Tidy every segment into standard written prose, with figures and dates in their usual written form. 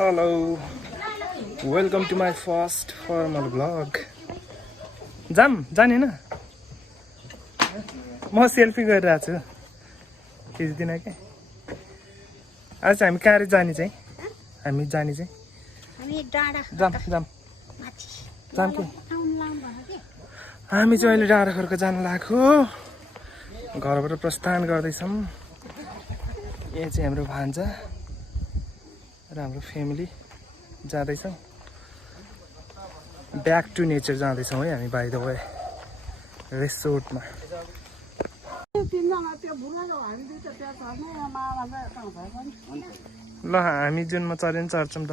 Hello, welcome to my first formal vlog. जाने न म सेल्फी गरिरहेको छु खिच्दिन के आज हामी कहाँ जाने चाहिँ हामी चाहिँ अहिले डाँडा खर्क जान लाग्यो घरबाट प्रस्थान गर्दैछौँ यहाँ चाहिँ हाम्रो भान्जा र हाम्रो फ्यामिली जाँदैछौँ ब्याक टु नेचर जाँदैछौँ है हामी बाइ द वे रिसोर्टमा ल हामी जुनमा चढ्यो भने चढ्छौँ त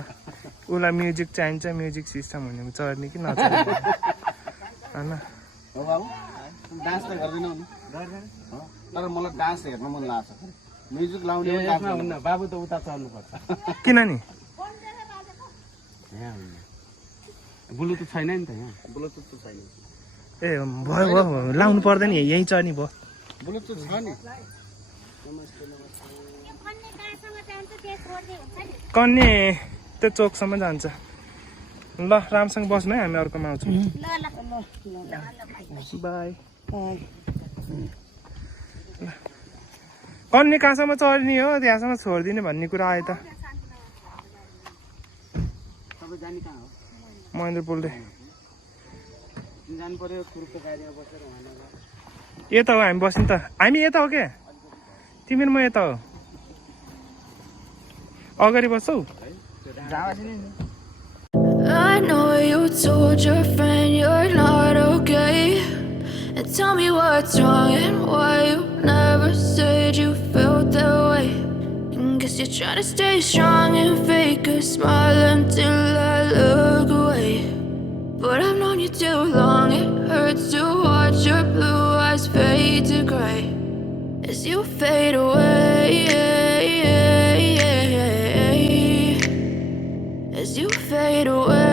उसलाई म्युजिक चाहिन्छ म्युजिक सिस्टम हुने चढ्ने कि नचढ्ने होइन डान्स त गर्दैन तर मलाई डान्स हेर्न मन लाग्छ म्युजिक लाउने हुन्न बाबु त उता चढ्नु पर्छ किन नि ब्लुटुथ छैन नि त यहाँ ब्लुटुथ त छैन ए भयो लाउनु पर्दैन यहीँ चढ्ने भयो ब्लुटुथ छ नि कन्ने त्यो चोकसम्म जान्छ ल रामसँग बस्नु है हामी अर्कोमा आउँछौँ बाई कन्ने कहाँसम्म चढ्ने हो त्यहाँसम्म छोडिदिने भन्ने कुरा आयो त महेन्द्र बोल्दै यता हो हामी बस्ने त हामी यता हो क्या तिमी म यता हो अगाडि बस्छौ I know you told your friend you're not okay, and tell me what's wrong and why you never said you felt that way. And guess you're trying to stay strong and fake a smile until I look away. But I've known you too long, it hurts to watch your blue eyes fade to gray as you fade away. As you fade away.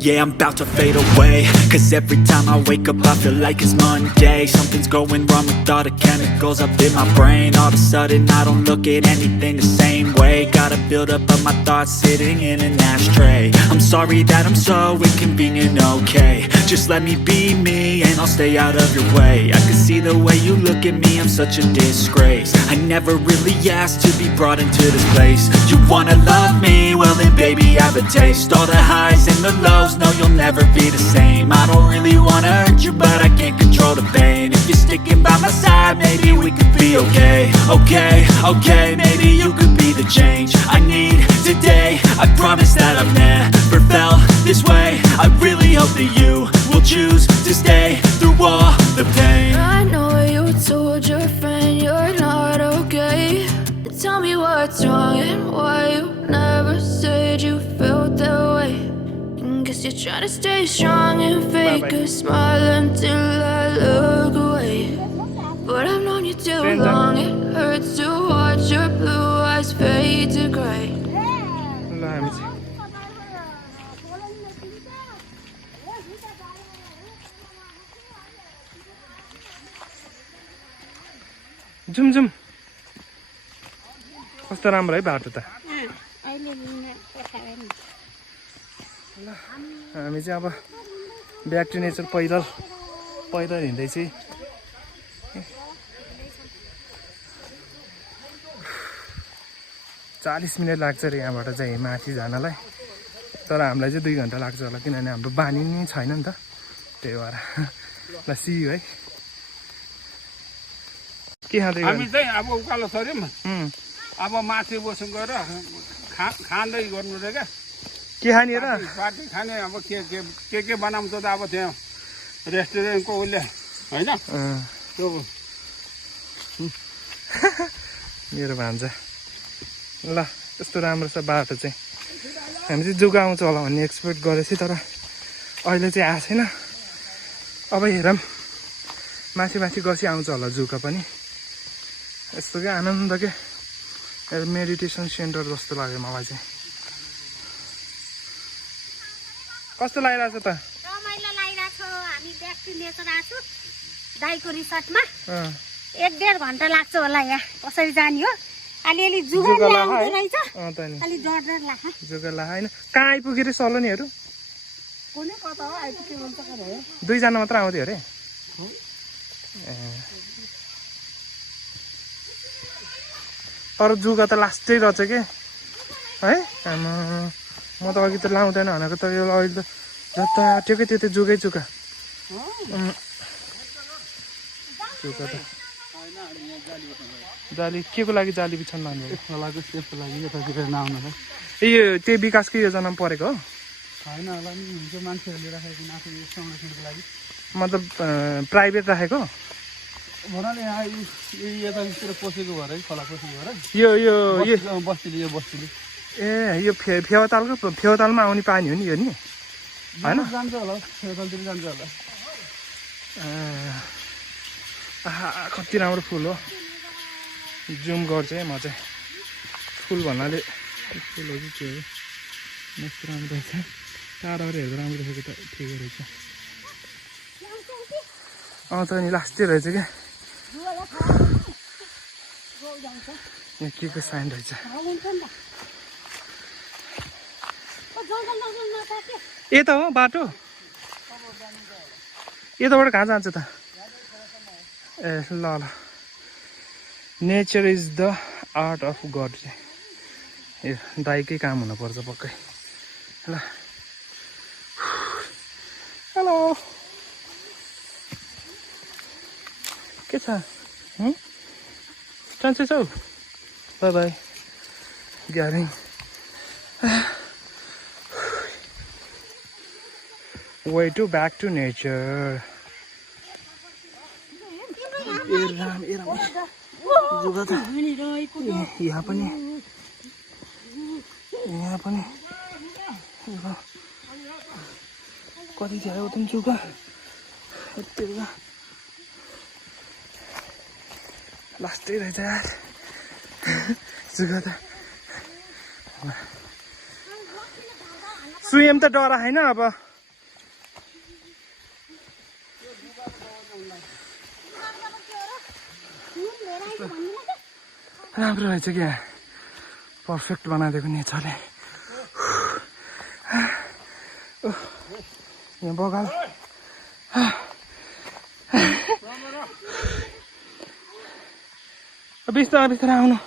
Yeah, I'm about to fade away, cause every time I wake up I feel like it's Monday. Something's going wrong with all the chemicals up in my brain. All of a sudden I don't look at anything the same way. Gotta build up of my thoughts sitting in an ashtray. I'm sorry that I'm so inconvenient, okay. Just let me be me and I'll stay out of your way. I can see the way you look at me, I'm such a disgrace. I never really asked to be brought into this place. You wanna love me? Well then baby I have a taste. All the highs and the lows, no you'll never be the same. I don't really wanna hurt you but I can't control the pain. If you're sticking by my side maybe we could be okay. Okay, maybe you could be the change I need today. I promise that I've never felt this way. I really hope that you will choose to stay through all the pain. I know you told your friend you're not okay. Tell me what's wrong and why you never said you felt that way. And guess you're trying to stay strong and fake a smile until I look away. But I've known you too long, it hurts to watch your blue eyes fade to gray. Zoom कस्तो राम्रो है बाटो त हामी चाहिँ अब back to nature पैदल हिँड्दै चाहिँ 40 मिनट लाग्छ रे यहाँबाट चाहिँ माथि जानलाई तर हामीलाई चाहिँ 2 घण्टा लाग्छ होला किनभने हाम्रो बानी नै छैन नि त त्यही भएर ल सी यु है के खाँदै हामी चाहिँ अब उकालो सर्यौं अब माथि बस्नु गएर खाँदै गर्नु रे के खाने र पार्टी खाने अब के बनाउँछ त अब त्यहाँ रेस्टुरेन्टको उले हैन त्यो मेरो भान्जा ल यस्तो राम्रो छ बाटो चाहिँ हामी चाहिँ जुगा आउँछ होला भन्ने एक्सपेक्ट गरेको थिएँ तर अहिले चाहिँ आएको छैन अब हेरौँ माथि गसी आउँछ होला जुका पनि यस्तो क्या आनन्द के मेडिटेसन सेन्टर जस्तो लाग्यो मलाई चाहिँ कस्तो लागिरहेको छ त रमाइलो लागिरहेको छ हामी ब्याक टु नेचर आएको छु दाइको रिसर्टमा 1.5 घण्टा लाग्छ होला यहाँ कसरी जाने हो अलिअलि जुगा जुगा ला लाउँदो है रहेछ त नि अलि डर लाग्छ जुगला होइन कहाँ आइपुग्यो रे सलोनीहरू कुनै कता हो आइपुग्यो भन्छ के अरे 2 जना मात्र आउँथ्यो अरे तर जुगा त लास्टै रहेछ के है आमा म त अघि त लाउँदैन भनेको त यो अहिले त जता टेकै त्यो त जुगै जुगा जुगा त जाली के को लागि जाली बिछाउनु लानुभयो खोलाको सेफको लागि यतातिर नआउनलाई यो त्यही विकासको योजनामा परेको हो होइन होला नि हुन्छ मान्छेहरूले राखेको आफू संरक्षणको लागि मतलब प्राइभेट राखेको भन्नाले यहाँ यतातिर पसेको भएर खोला पसेको भएर यो यो बस्तीले यो बस्तीले ए यो फेवातालमा आउने पानी हो नि यो नि होइन जान्छ होला फेवातालतिर जान्छ होला कति राम्रो फुल हो जुम गर्छु है म चाहिँ फुल भन्नाले फुलहरू चाहिँ हो मस्त राम्रो रहेछ टाढाबाट हेर्दा राम्रो देखेको त ठिकै रहेछ त नि लास्टै रहेछ क्या यहाँ के को साइन रहेछ यता हो बाटो यताबाट कहाँ जान्छ त ए ल ल nature is the art of god चाहिँ यो दाइकै काम हुनुपर्छ पक्कै ल हेलो के छ चान्सेस छौ बाई बाई ग्यारिङ way to back to nature राम जुगा त यहाँ पनि कति थियो त जुगा लास्टै रहेछ यार जुगा त स्वयं त डरा होइन अब राम्रो रहेछ क्या पर्फेक्ट बनाइदिएको नेचरले यहाँ बगाल बिस्तारै बिस्तारै आउनु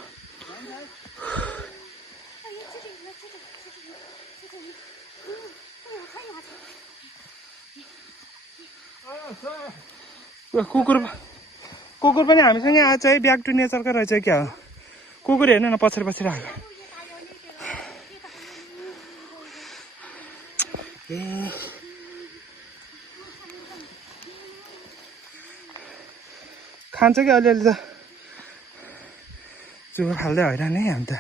कुकुर पनि हामीसँगै आज है ब्याक टु नेचरकै रहेछ क्या हो कुकुर हेर्नु न पछाडि पछाडि आएको ए खान्छ कि अलिअलि त जुगा फाल्दै होइन नि हामी त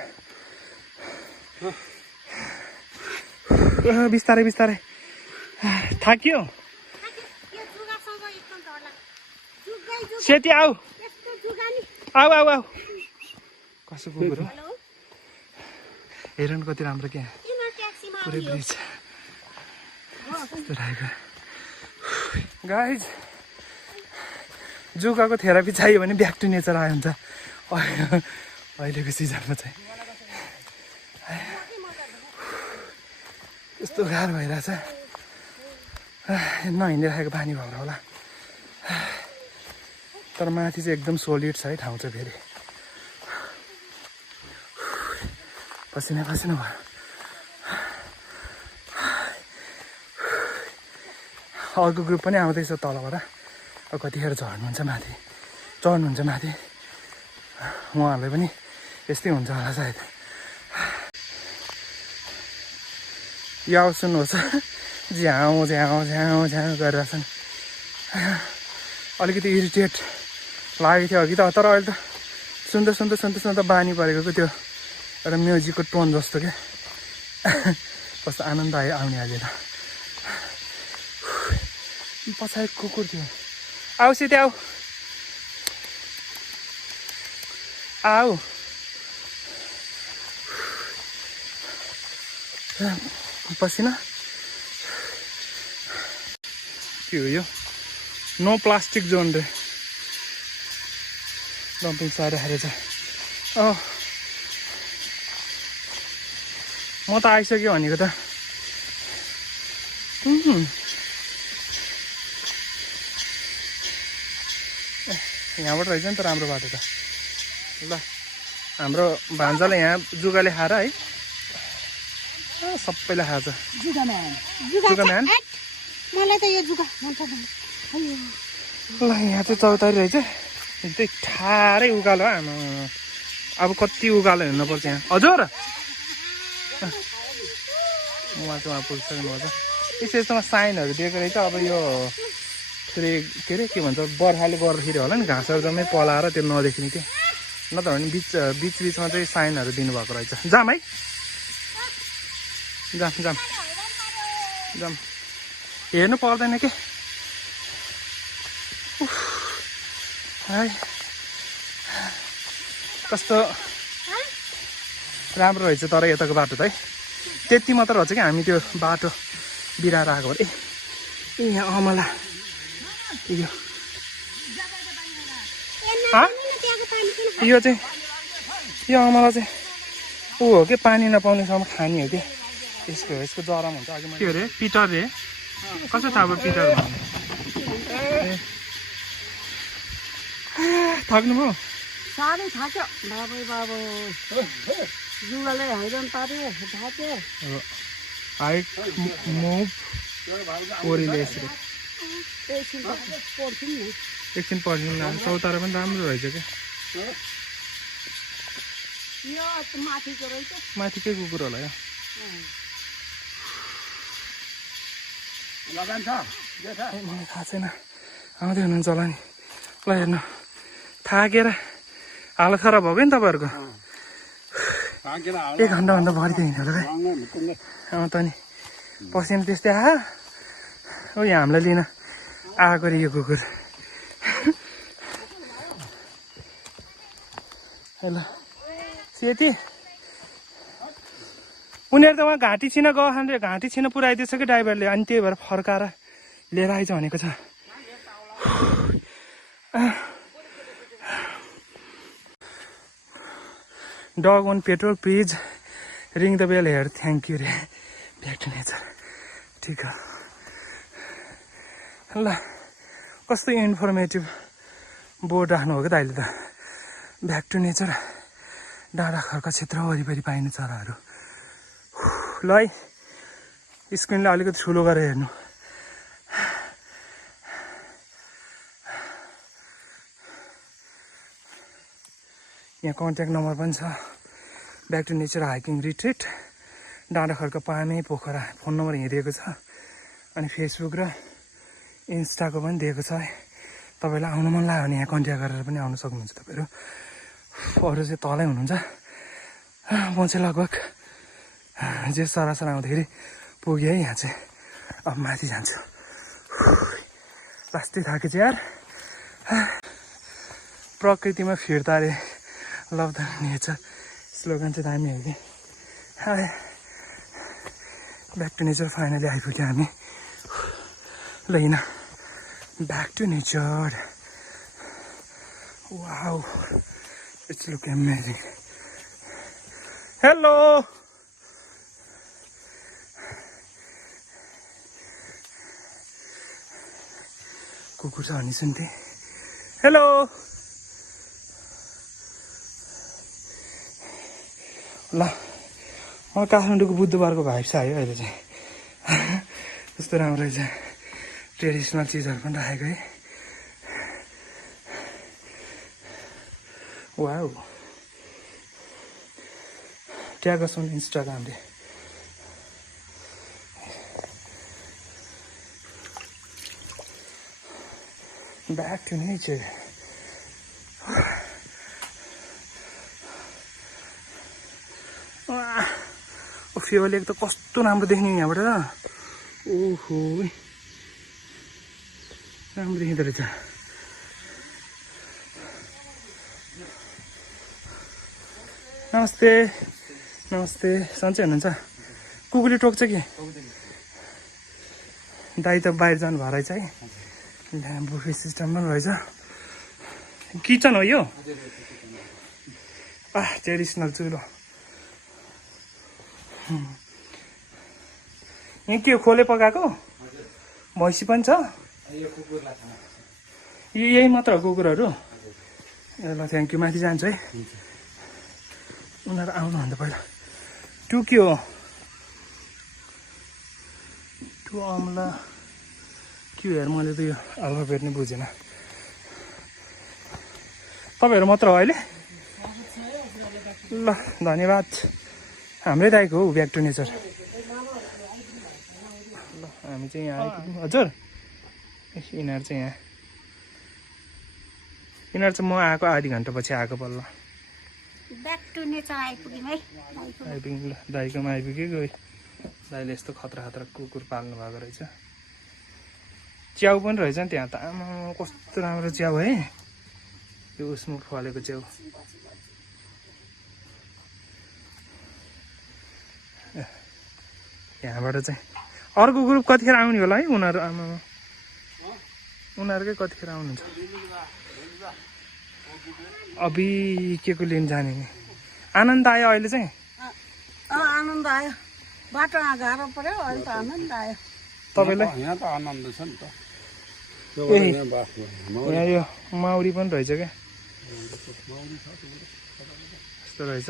बिस्तारै बिस्तारै थाकियो सेती आऊ आऊ आऊ आऊ कसो कुकुर हो हेर न कति राम्रो क्या पुरै ब्रिज गाइज जुगाको थेरापी चाहियो भने ब्याक टु नेचर आयो हुन्छ अहिलेको सिजनमा चाहिँ यस्तो गाह्रो भइरहेछ नहिँडिराखेको पानी भएर होला तर माथि चाहिँ एकदम सोलिड छ है ठाउँ चाहिँ फेरि पसिना पसिना भयो अर्को ग्रुप पनि आउँदैछ तलबाट अब कतिखेर चढ्नुहुन्छ माथि उहाँहरूलाई पनि यस्तै हुन्छ होला सायद यो सुन्नुहोस् झ्याउ झ्याउ झ्याउ झ्याउ गरिरहेछन् अलिकति इरिटेट लागेको थियो अघि त तर अहिले त सुन्दा बानी परेको त्यो एउटा म्युजिकको टोन जस्तो क्या कस्तो आनन्द आयो आउने अहिले त पछाडि कुकुर थियो आऊ सिधै आऊ आऊ पसिना के हो यो नो प्लास्टिक जोन रे डम्पिङ साइड राखेर छ म त आइसक्यो भनेको त यहाँबाट रहेछ नि त राम्रो बाटो त ल हाम्रो भान्जाले यहाँ जुगाले खाएर है सबैलाई खान्छ जुगा म्यान मलाई त यो जुगा मन पर्दैन ल यहाँ चाहिँ चौतारी रहेछ त्यही ठाडै उकालो आमा अब कति उकालो हिँड्नुपर्छ यहाँ हजुर उहाँ चाहिँ उहाँ पुगिसक्नुभएको छ यस्तो यस्तोमा साइनहरू दिएको रहेछ अब यो फेरि के अरे के भन्छ बर्खाले गर्दाखेरि होला नि घाँसहरू जम्मै पलाएर त्यो नदेखिने थियो नत्र भने बिचमा चाहिँ साइनहरू दिनुभएको रहेछ जाम है जाम हेर्नु पर्दैन के है कस्तो राम्रो रहेछ तर यताको बाटो त है त्यति मात्र रहेछ कि हामी त्यो बाटो बिराएर आएको अरे ए यहाँ अमला यो चाहिँ यो अमला चाहिँ ऊ हो कि पानी नपाउनेसम्म खाने हो कि यसको जराम हुन्छ अघि के अरे पिटर रे कसो थाहा भयो पिटर भन्ने थाक्नुभयो साह्रै थाक्यो बाबु जुगाले हाइरन पार्यो थाक्यो हाइट मुभ ओरीले यसरी एकछिन पढ्नु न चौतारा पनि राम्रो रहेछ क्या यो माथिको रहेछ माथिकै कुकुर होला यो लगान छ मलाई थाहा छैन आउँदै हुनुहुन्छ होला नि ल हेर्नु थाकेर हालत खराब भयो नि तपाईँहरूको 1 घन्टाभन्दा बढी त हिँड्यो होला है त नि पसिना त्यस्तै ओ यहाँ हामीलाई लिन आएको रे यो कुकुर ल सेती उनीहरू त उहाँ घाँटी छिन गयो खाने घाँटी छिन पुऱ्याइदिएछ कि ड्राइभरले अनि त्यही भएर फर्काएर लिएर आइज भनेको छ dog on patrol please ring the bell here thank you रे ब्याक टु नेचर ठिक हो ल कस्तो इन्फर्मेटिभ बोर्ड राख्नु हो क्या त अहिले त ब्याक टु नेचर डाँडा खर्क क्षेत्र वरिपरि पाइने चराहरू ल है स्क्रिनलाई अलिकति ठुलो गरेर हेर्नु यहाँ कन्ट्याक्ट नम्बर पनि छ back to nature hiking retreat डाँडा खर्क पामे पोखरा फोन नम्बर यहाँ दिएको छ अनि फेसबुक र इन्स्टाको पनि दिएको छ है तपाईँलाई आउनु मन लाग्यो भने यहाँ कन्ट्याक्ट गरेर पनि आउनु सक्नुहुन्छ तपाईँहरू अरू चाहिँ तलै हुनुहुन्छ म चाहिँ लगभग जे सरासर आउँदाखेरि पुगेँ है यहाँ चाहिँ अब माथि जान्छु लास्टै थाके चाहिँ यार प्रकृतिमा फिर्ता अरे लभ द नेचर स्लोगन चाहिँ दामी हो कि ब्याक टु नेचर फाइनली आइपुग्यो हामी ल हिँड back to nature wow it's look amazing hello कुकुर छ भने सुन्थे हेलो ल मलाई काठमाडौँको बुधबारको भाइब्स आयो अहिले चाहिँ कस्तो राम्रो रहेछ ट्रेडिसनल चिजहरू पनि राखेको है वाउ ट्याग गर्छु इन्स्टाग्रामले ब्याक टु नेचर फेवाले त कस्तो राम्रो देख्ने यहाँबाट ओहो राम्रो देखिँदो रहेछ नमस्ते नमस्ते सन्चै हुनुहुन्छ कुकुरले टोक्छ कि दाइ त बाहिर जानु भयो रहेछ है यहाँ बुफे सिस्टम पनि रहेछ किचन हो यो ट्रेडिसनल चुलो यहाँ के खोले पकाएको भैँसी पनि छ यही मात्र हो कुकुरहरू ए ल थ्याङ्क यू माथि जान्छु है उनीहरू आउनुभन्दा पहिला त्यो के हो त्यो अमला के हो हेर मैले त यो अल्फाबेट नै बुझेन तपाईँहरू मात्र हो अहिले ल धन्यवाद हाम्रै दाइको हो ब्याक टु नेचर ल हामी चाहिँ यहाँ आइपुग्यौँ हजुर यिनीहरू चाहिँ यहाँ यिनीहरू चाहिँ म आएको आधी घन्टा पछि आएको बल्ल ब्याक टु नेचर आइपुग्यौँ है आइपुग्यौँ ल दाइकोमा आइपुग्यो गयो दाइले यस्तो खतरा खतरा कुकुर पाल्नु भएको रहेछ च्याउ पनि रहेछ नि त्यहाँ त आमा कस्तो राम्रो च्याउ है यो उसमा फलेको च्याउ यहाँबाट चाहिँ अर्को ग्रुप कतिखेर आउने होला है उनीहरू आमा उनीहरूकै कतिखेर आउनुहुन्छ अभि के को लिन जाने नि आनन्द आयो अहिले चाहिँ आनन्द आयो बाटोमा गाह्रो पर्यो अहिले त आनन्द आयो तपाईँलाई यहाँ त आनन्द छ नि त यहाँ यो माउरी पनि रहेछ क्या यस्तो रहेछ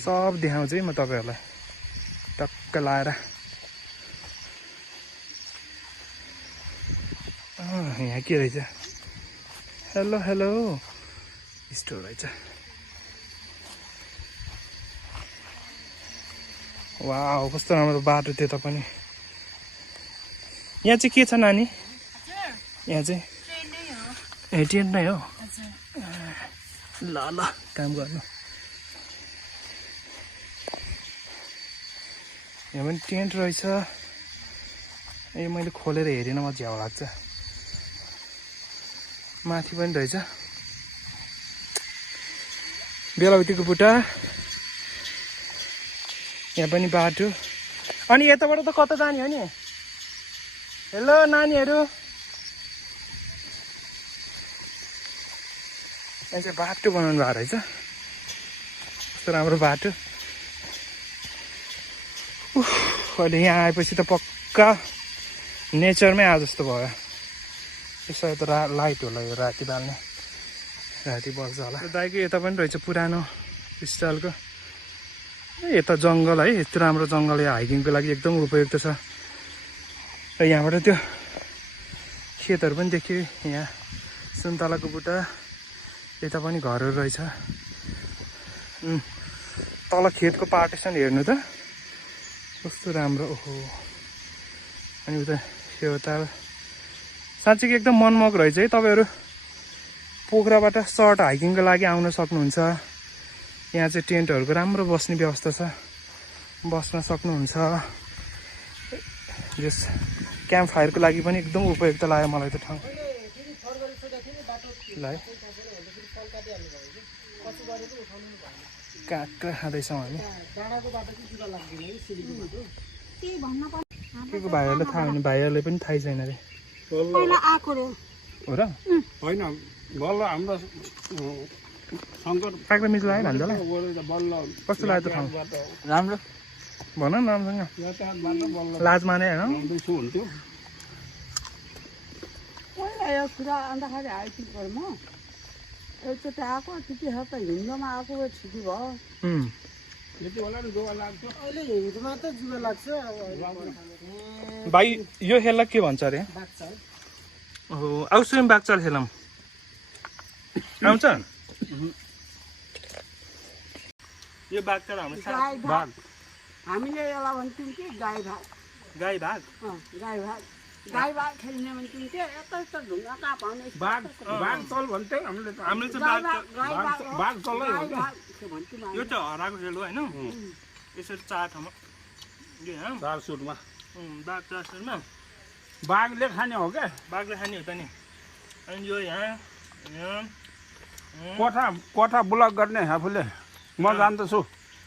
सब देखाउँछु है म तपाईँहरूलाई टक्क लाएर यहाँ के रहेछ हेलो हेलो यस्तो रहेछ वाउ कस्तो राम्रो बाटो त्यता पनि यहाँ चाहिँ के छ नानी यहाँ चाहिँ ए टेन्ट नै हो ल ल काम गर्नु यहाँ पनि टेन्ट रहेछ ए मैले खोलेर हेरेन म झ्याउ लाग्छ माथि पनि रहेछ बेलाउतीको बुट्टा यहाँ पनि बाटो अनि यताबाट त कता जाने हो नि हेलो नानीहरू यहाँ चाहिँ बाटो बनाउनु भएको रहेछ कस्तो राम्रो बाटो अहिले यहाँ आएपछि त पक्का नेचरमै आए जस्तो भयो यसो त लाइट होला यो राति बाल्ने राति बल्छ होला दाइको यता पनि रहेछ पुरानो स्टाइलको यता जङ्गल है यस्तो राम्रो जङ्गल यहाँ हाइकिङको लागि एकदम उपयुक्त छ र यहाँबाट त्यो खेतहरू पनि देखियो यहाँ सुन्तलाको बुट्टा यता पनि घरहरू रहेछ तल खेतको पार्टिसन हेर्नु त कस्तो राम्रो ओहो अनि उता एउटा साँच्चै एकदम मनमोहक रहेछ है तपाईँहरू पोखराबाट सर्ट हाइकिङको लागि आउन सक्नुहुन्छ यहाँ चाहिँ टेन्टहरूको राम्रो बस्ने व्यवस्था छ बस्न सक्नुहुन्छ यस क्याम्प फायरको लागि पनि एकदम उपयुक्त लाग्यो मलाई त ठाउँ ल है काँक्रा खाँदैछौँ हामी के को भाइहरूलाई थाहा हुने भाइहरूले पनि थाहै छैन अरे पहिला आएको रे हो र होइन बल्ल हाम्रो शङ्कर काँक्रा मिठो लाग्यो नि हामीलाई बल्ल कस्तो लाग्यो त ठाउँ राम्रो भन न राम्रोसँग यातायातबाट बल्ल लाज माने होइन आउँदैछु हुन्थ्यो पहिला यो कुरा अन्तखेरि आइपुग्यो म एकचोटि आएको ठिकै छ त हिउँदोमा आएको ठिकै भयो यति होला नि जोगा लाग्छ अहिले हिउँदोमा त जुगा लाग्छ भाइ यो खेललाई के भन्छ अरे बाघचाल हो आउँछु बाघचाल खेलौँ आउँछ यो बाघचाल हाम्रो गाई बाघ भाग हामीले यसलाई भन्थ्यौँ कि गाई भाग गाई बाघ गाई भाग गाई भाग खेल्ने भन्थ्यौँ कि यता यता ढुङ्गा कहाँ पाउने बाघ बाघ चल भन्थ्यौ हामीले त हामीले चाहिँ बाघ चल्दै हो क्या भन्थ्यौँ यो चाहिँ हराएको खेल हो होइन यसरी चार ठाउँमा यो यहाँ चार सुटमा बाघ चार सुरमा बाघले खाने हो क्या बाघले खाने हो त नि अनि यो यहाँ कोठा कोठा ब्लक गर्ने आफूले म जान्दछु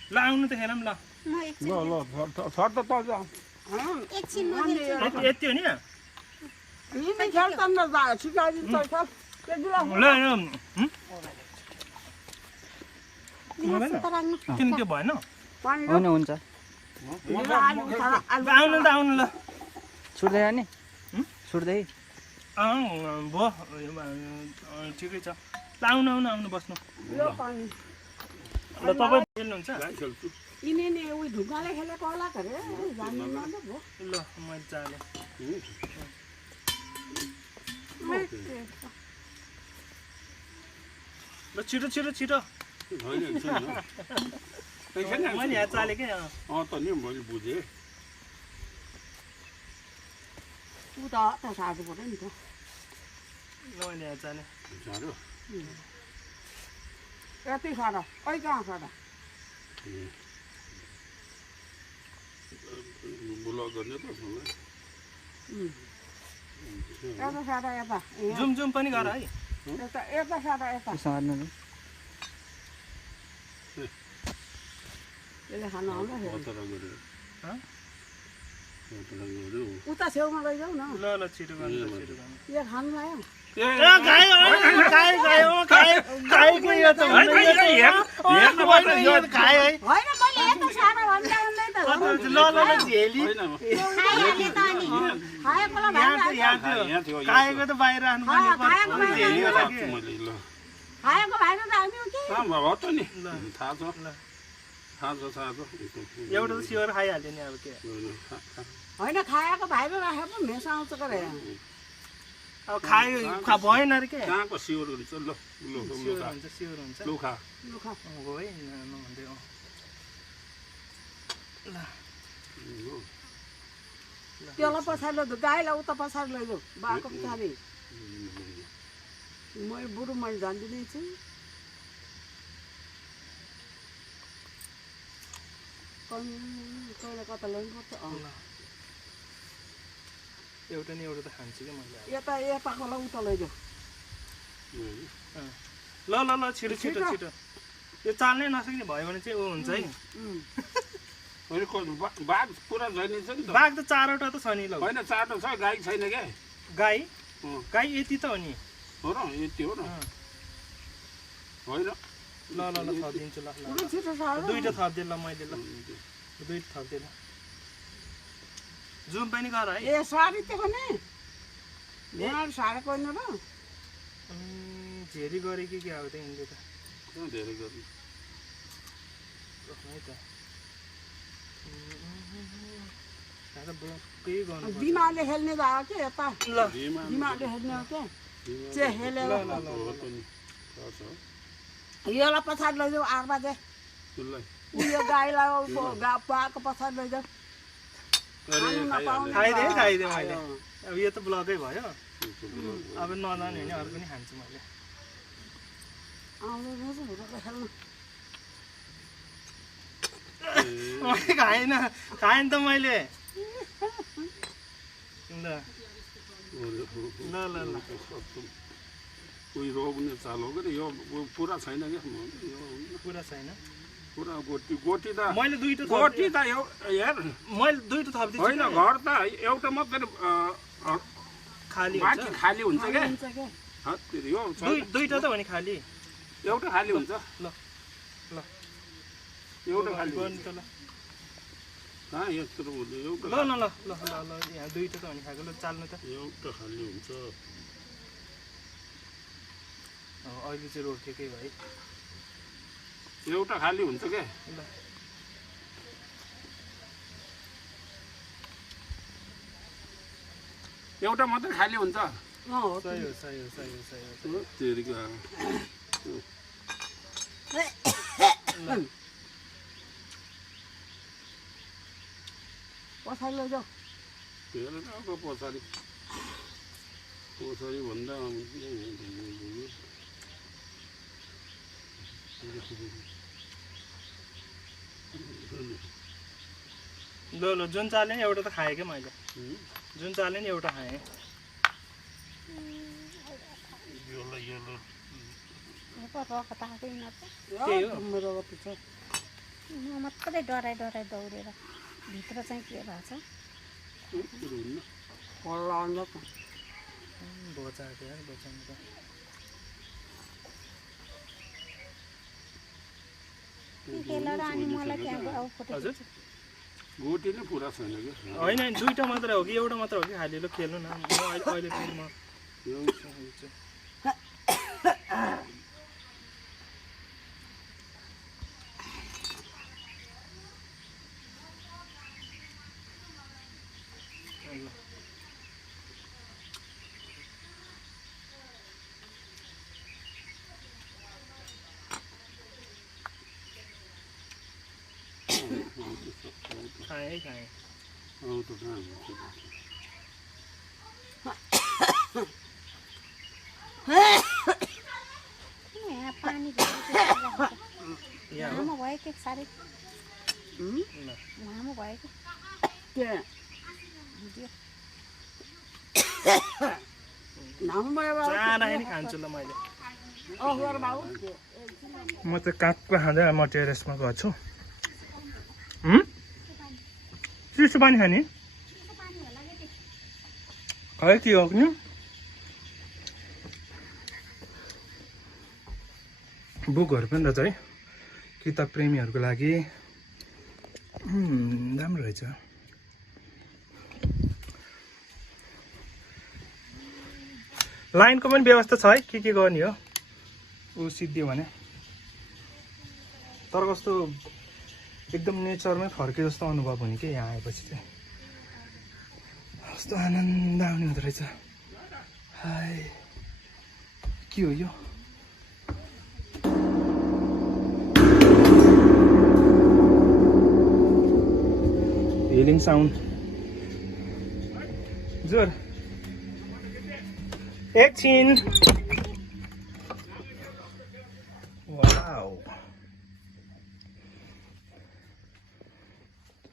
ल आउनु त खेलौँ ल म एकछिन ल ल सर त तल जा एकछिन यति हो नि यिनी खेल्छन् न सिकाइदिन्छ ल किन त्यो भएन पानी हुन्छ आउनु त आउनु ल सुट्दै नि सुट्दै भयो ठिकै छ ल आउनु आउनु आउनु बस्नु यो पानी ल तपाईँ खेल्नुहुन्छ यिनीले उयो ढुङ्गाले खेलेको होला के अरे जान्दैन नि भो ल मजाले ल छिटो छिटो छिटो मैले यहाँ चालेँ क्या त नि मैले बुझेँ उता त सार्नु पर्यो नि त मैले यहाँ चालेँ यति सारा खै कहाँ सारा ब्लक गर्ने त यता सारा यता जुम जुम पनि गर है यता यता सारा यता सार्नु नि यसले खानु आउँदा हँ? उता छेउमा लैजाऊ न ल ल छिटो गर्नु छिटो गर्नु यो खानु आयो होइन मैले यता सारा भन्दा भन्दै त खाएको त बाहिर खाएको भाइमा त हामी के एउटा त सिवर खाइहाल्यो नि अब के होइन खाएको भाइमा राखेको पो मेस आउँछ के अरे अब खायो भएन अरे के कहाँको सिवर हुन्छ ल सिवर हुन्छ सिवर हुन्छ लुखा हो है नभन्दै ल त्यसलाई पछाडि लैजाऊ गाईलाई उता पछाडि लैजाऊ बाको पछाडि मैले बुढो मैले जान्दिनँ छु कहिले कता ल्याउनुपर्छ एउटा नि एउटा त खान्छु कि मैले यता यताकोलाई उता लैजाऊ ल ल ल छिटो छिटो छिटो यो चाल्नै नसक्ने भयो भने चाहिँ ऊ हुन्छ है बाघ पुरा छैन नि त बाघ त चारवटा त छ नि ल होइन चारवटा छ गाई छैन क्या गाई गाई यति त हो नि हो र यति हो र होइन ल ल ल थपिदिन्छु ल ल छिटो सारो दुईटा थपिदिएँ ल मैले ल दुईटा थपिदिएँ ल जुम पनि गर है ए सारी त्यो पनि उनीहरू सारेको होइन र झेरी गरे कि अब त यिनले त धेरै गर्नु है त ब्लकै गर्नु दिमागले खेल्ने त आयो के यता ल दिमागले खेल्ने हो के चाहिँ खेलेर ल योलाई पछाडि लैजाऊ 8 बजे उयो गाईलाई पाको पछाडि लैजाऊ खाइदिएँ मैले अब यो त ब्लकै भयो अब नजाने भने अर्को नि खान्छु मैले खाएँ त मैले ल ल ल ल उयो रोप्ने चाल हो कि यो पुरा छैन क्या पुरा छैन पुरा गोटी त मैले दुईटा गोटी त हेर मैले दुईटा थपिदिन्छु होइन घर त एउटा मात्रै खाली बाँकी खाली हुन्छ क्या यो दुईटा त हो नि खाली एउटा खाली हुन्छ ल ल एउटा खाली गर्नु त ल कहाँ यत्रो एउटा ल ल ल ल ल यहाँ दुईटा त हो नि खाएको ल चाल्नु त एउटा खाली हुन्छ अहिले चाहिँ रोड ठिकै भयो एउटा खाली हुन्छ क्या ल एउटा मात्रै खाली हुन्छ सही हो सही हो सही हो सही हो पछाडि लैजाऊ पछाडि पछाडि भन्दा ल ल जुन चाले नि एउटा त खाएँ क्या मैले जुन चाले नि एउटा खाएँ म मात्रै डराइ दौडेर भित्र चाहिँ के भएको छ बचाएको यार बचाउनु त खेलेर अनि मलाई त्यहाँ अब फोटो हजुर गोटी नै पुरा छैन कि होइन दुईटा मात्र हो कि एउटा मात्र हो कि खालि लु खेल्नु न म अहिले फेरि म खाएँ अरू त कहाँ हुन्छ यहाँ पानी लामो भयो कि साह्रै लामो भयो कि त्यहाँ चाँडा नि खान्छु ल मैले बाबु म त काँक्रो खाँदै म टेरेसमा गएको छु चिसो पानी खाने खै के हो नि बुकहरू पनि रहेछ है किताब प्रेमीहरूको लागि राम्रो रहेछ लाइनको पनि व्यवस्था छ है के गर्ने हो ऊ सिद्धियो भने तर कस्तो एकदम नेचरमै फर्के जस्तो अनुभव हुने कि यहाँ आएपछि चाहिँ कस्तो आनन्द आउने हुँदो रहेछ हाय के हो यो हिलिङ साउन्ड जोर एकछिन वाउ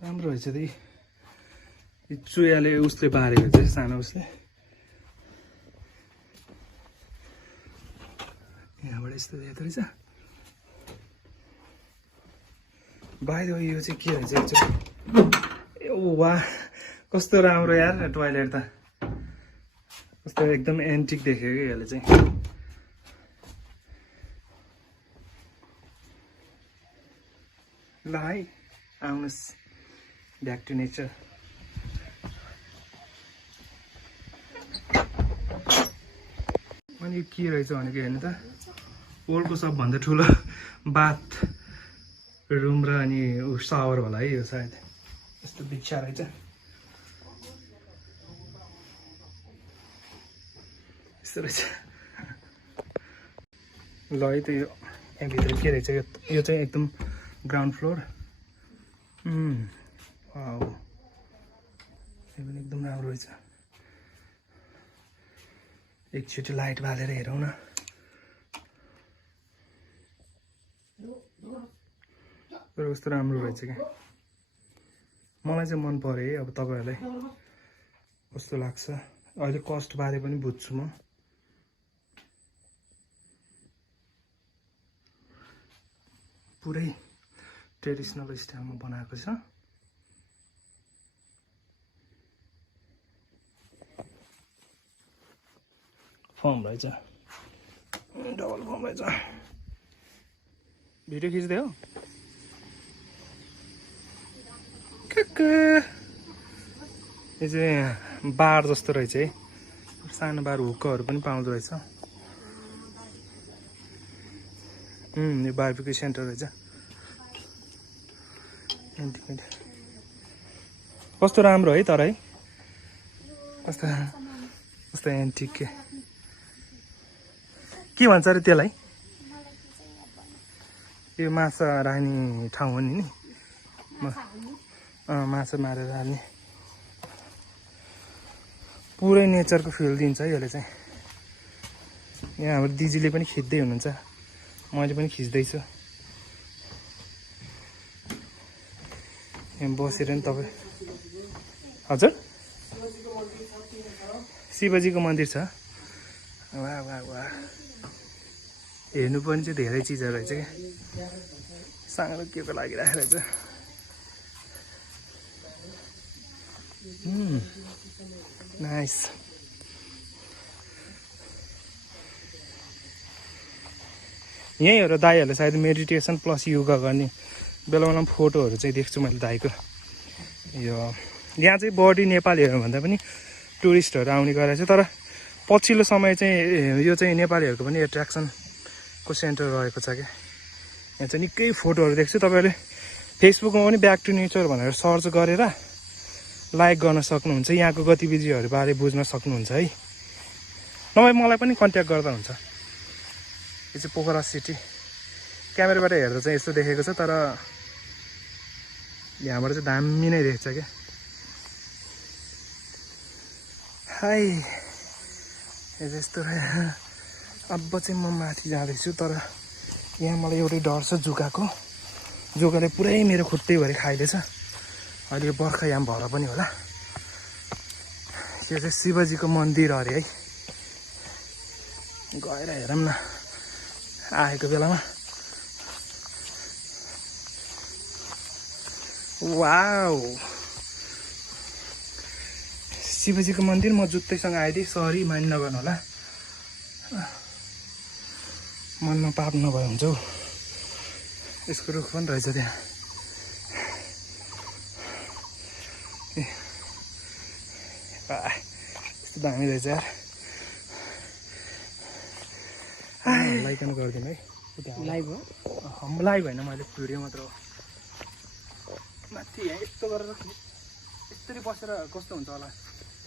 राम्रो रहेछ त यी चुयाले उसले बारेको चाहिँ सानो उसले यहाँबाट यस्तो देख्दो रहेछ बाहिर यो चाहिँ के रहेछ ए वाह कस्तो राम्रो यार टोयलेट त कस्तो एकदम एन्टिक देख्यो कि यसले चाहिँ ल है आउनुहोस् ब्याक टु नेचर अनि के रहेछ भनेको हेर्नु त वर्ल्डको सबभन्दा ठुलो बाथ रुम र अनि सावर होला है यो सायद यस्तो बिच्छा रहेछ यस्तो रहेछ ल है त यो यहाँभित्र के रहेछ यो चाहिँ एकदम ग्राउन्ड फ्लोर वाउ यो पनि एकदम राम्रो रहेछ एकचोटि लाइट बालेर हेरौँ न तर कस्तो राम्रो रहेछ क्या मलाई चाहिँ मन पर्यो है अब तपाईँहरूलाई कस्तो लाग्छ अहिले कस्ट बारे पनि बुझ्छु म पुरै ट्रेडिसनल स्टाइलमा बनाएको छ फर्म रहेछ डबल फर्म रहेछ भिडियो खिच्दै हो यो चाहिँ बार जस्तो रहेछ है सानो बार हुक्कहरू पनि पाउँदो रहेछ यो बारबिक्यू सेन्टर रहेछ कस्तो राम्रो है तर है कस्तो कस्तो एन्टिक के भन्छ अरे त्यसलाई यो माछा राख्ने ठाउँ हो नि माछा मारेर हाल्ने पुरै नेचरको फिल दिन्छ है यसले चाहिँ यहाँ हाम्रो दिदीले पनि खिच्दै हुनुहुन्छ मैले पनि खिच्दैछु यहाँ बसेर नि तपाईँ हजुर शिवजीको मन्दिर छ वाह वाह वाह हेर्नु पनि चाहिँ धेरै चिजहरू रहेछ क्या सानो के को लागि राखेको रहेछ नाइस यहीँहरू दाईहरूले सायद मेडिटेसन प्लस योगा गर्ने बेला बेलामा फोटोहरू चाहिँ देख्छु मैले दाईको। यो यहाँ चाहिँ बढी नेपालीहरू भन्दा पनि टुरिस्टहरू आउने गरेको छ। तर पछिल्लो समय चाहिँ यो चाहिँ नेपालीहरूको पनि एट्र्याक्सनको सेन्टर रहेको छ क्या। यहाँ चाहिँ निकै फोटोहरू देख्छु। तपाईँहरूले फेसबुकमा पनि ब्याक टु नेचर भनेर सर्च गरेर लाइक गर्न सक्नुहुन्छ, यहाँको गतिविधिहरूबारे बुझ्न सक्नुहुन्छ है। नभए मलाई पनि कन्ट्याक्ट गर्दा हुन्छ। यो चाहिँ पोखरा सिटी क्यामेराबाट हेर्दा चाहिँ यस्तो देखेको छ, तर यहाँबाट चाहिँ दामी नै देख्छ क्या। हाई यस्तो अब चाहिँ म माथि जाँदैछु, तर यहाँ मलाई एउटै डर छ जुकाको। जुकाले पुरै मेरो खुट्टैभरि खाइदिएछ। अहिले बर्खायाम भएर पनि होला। यो चाहिँ शिवजीको मन्दिर अरे है, गएर हेरौँ न आएको बेलामा। वाउ शिवजीको मन्दिर। म जुत्तैसँग आइदिएँ, सरी माइन नगर्नु होला, मनमा पाप नभए हुन्छ हौ। यसको रुख पनि रहेछ त्यहाँ। यस्तो दामी रहेछ यार। लाइक गरिदिनु है। लाइभ हो? लाइभ होइन, मैले भिडियो मात्र हो। माथि यहाँ यस्तो गरेर यसरी बसेर कस्तो हुन्छ होला?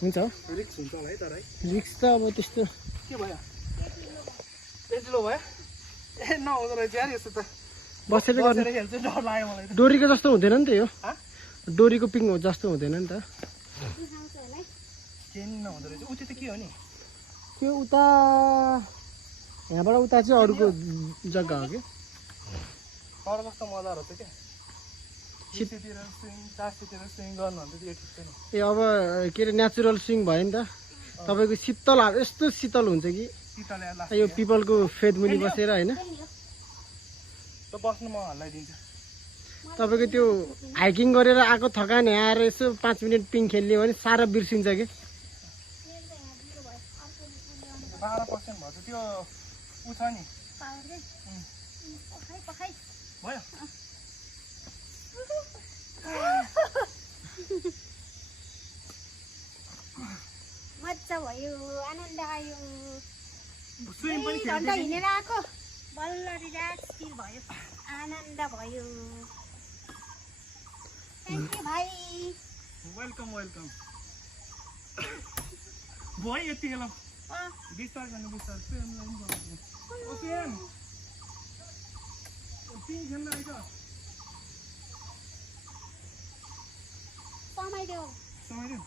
हुन्छ, रिक्स हुन्छ होला है। तर है रिक्स त अब त्यस्तो के भयो? यतिलो भयो? ए नहुँदो रहेछ यार यस्तो त। बसेर गर्ने खेल्छ, डर लाग्यो मलाई त। डोरीको जस्तो हुँदैन नि त यो, डोरीको पिङ जस्तो हुँदैन नि त। चेन नहुँदो रहेछ। उति त के हो नि? त्यो उता यहाँबाट उता चाहिँ अरूको जग्गा हो कि। तर कस्तो मजा रहेछ क्या। सिटीतिर स्विङ, टास्टीतिर स्विङ गर्नु भने त यो ठिक छैन। ए अब के अरे नेचुरल स्विङ भयो नि त। तपाईँको शीतल यस्तो शीतल हुन्छ कि शीतल यार। यो पिपलको फेदमुनि बसेर होइन, त बस्नु म हल्लाइदिन्छु। तपाईँको त्यो हाइकिङ गरेर आएको थकान आएर यसो 5 मिनट पिङ खेलियो भने सारा बिर्सिन्छ कि। 12% भयो त्यो उ छ नि भयो। मजा भयो, आनन्द आयो। स्विम पनि घन्टा हिँडेर आएको, बल्ल रिल्याक्स फिल भयो, आनन्द भयो। थ्याङ्क यू भाइ। Welcome welcome. भयो यति बेला बिस्तार गर्नु, बिस्तार। स्विमलाई पनि गर्नु। ओ स्विम पिङ खेल्न आइज। समाइदेऊ समाइदेऊ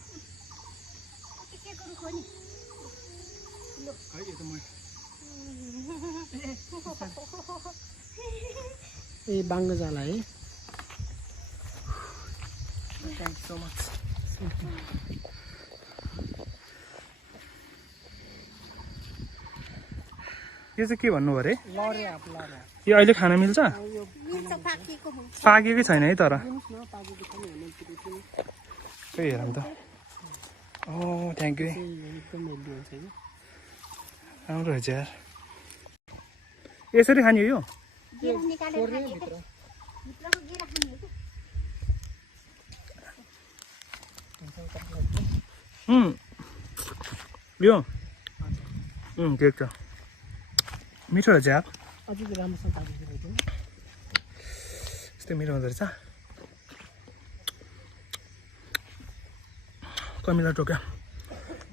के गरौँ खोनी। है यो त म ए बाङ्गो जाला है। Thank you so much. यो चाहिँ के भन्नु अरे? यो अहिले खान मिल्छ? पाकेकै छैन है तर। खै हेरौँ त। ओ थ्याङ्क यू। राम्रो रहेछ यार। यसरी खाने यो? यो ठिक छ, मिठो रहेछ यार। यस्तै मिठो हुँदो रहेछ। कमिला टोक्या,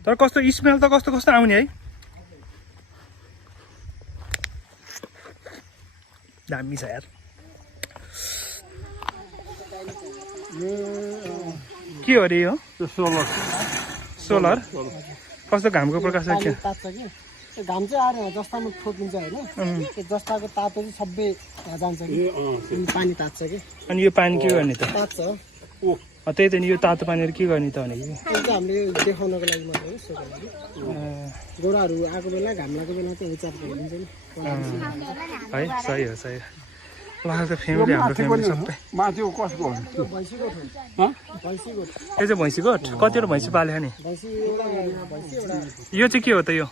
तर कस्तो स्मेल त कस्तो कस्तो आउने है। दामी छ यार। के हो अरे यो? सोलर कस्तो घामको प्रकाश के? घाम चाहिँ आएर जस्तामा ठोकिन्छ होइन, जस्ताको तातो चाहिँ सबै जान्छ कि पानी तात्छ कि। अनि यो पानी के गर्ने त? तात्छ। त्यही त नि, यो तातो पानीहरू के गर्ने त भनेको? त्यो चाहिँ हामीले देखाउनको लागि मात्रै हो। गोडाहरू आएको बेला, घाम लागेको बेला चाहिँ विचार गरिदिन्छ नि है। सही हो सही हो। उहाँको फ्यामिली, हाम्रो फ्यामिली सबै। माथिको कसको हो? यो चाहिँ भैँसी गोठ? कतिवटा भैँसी पाल्यो नि? यो चाहिँ के हो त? यो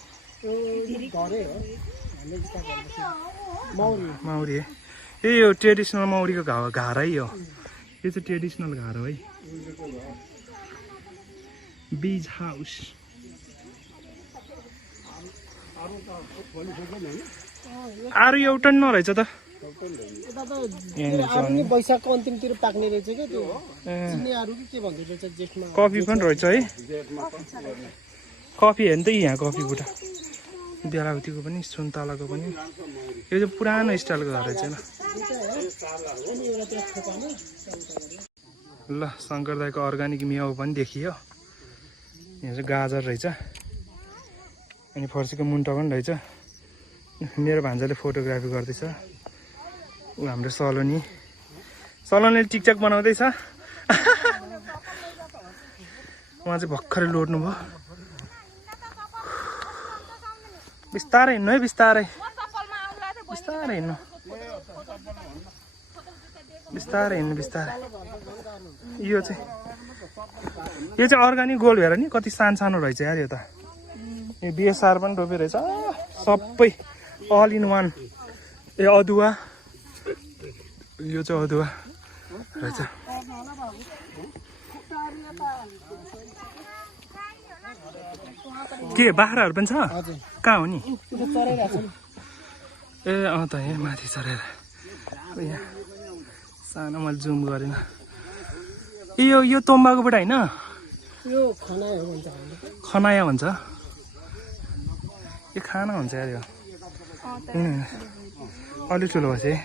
मौरी है यो ट्रेडिसनल मौरीको घर है यो चाहिँ ट्रेडिसनल घर हो है बीज हाउस अरू एउटा नरहेछ त वैशाखको अन्तिमतिर पाक्ने रहेछ क्या त्यो चिनियाहरू के भन्दो रहेछ जेठमा कफी पनि रहेछ है कफी हेर्नु त यहाँ कफी बुटा बेलाउतीको पनि सुन्तलाको पनि यो चाहिँ पुरानो स्टाइलको घर रहेछ ल शङ्कर दाईको अर्ग्यानिक मियाउ पनि देखियो यहाँ चाहिँ गाजर रहेछ अनि फर्सीको मुन्टा पनि रहेछ मेरो भान्जाले फोटोग्राफी गर्दैछ ऊ हाम्रो सलोनीले टिकटक बनाउँदैछ उहाँ चाहिँ भर्खरै लोड्नु भयो बिस्तारै हिँड्नु है बिस्तारै हिँड्नु बिस्तारै यो चाहिँ अर्ग्यानिक गोल भएर नि कति सानो रहेछ यार यो त यो बिएसआर पनि रोपे रहेछ सबै अल इन वान अदुवा यो चाहिँ अदुवा रहेछ के बाख्राहरू पनि छ कहाँ हो नि ए अँ त यहाँ माथि चढेर यहाँ सानो मैले जुम गरेन यो तम्बाकुबाट होइन खनाया भन्छ यो खाना हुन्छ यार यो अलिक ठुलो भएछ है